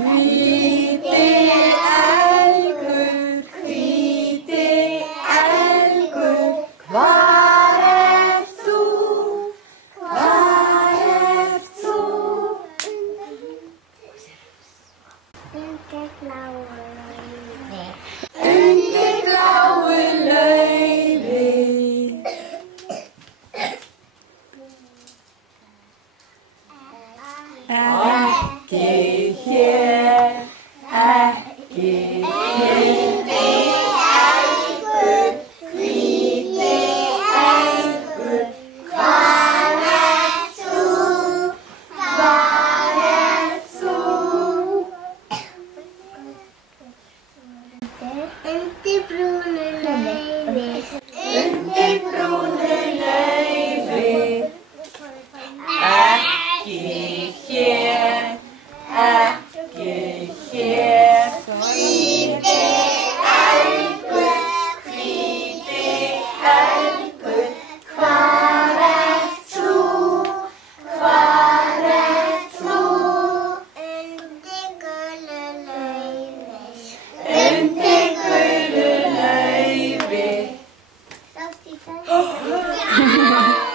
Hvíti elgur, hvar ert þú? Hvar ert þú? Undir bláu laufi. Undir bláu laufi. Ekki hér, ekki hvíti elgur, hvíti elgur, hvar ert þú? Hvar ert þú? Undir brúnu laufi. Undir brúnu laufi. Ekki hér, ekki hér, hvíti elgur, hvar ert þú? Hvar ert þú? Undir gulu laufi. Undir gulu laufi. Sástu það?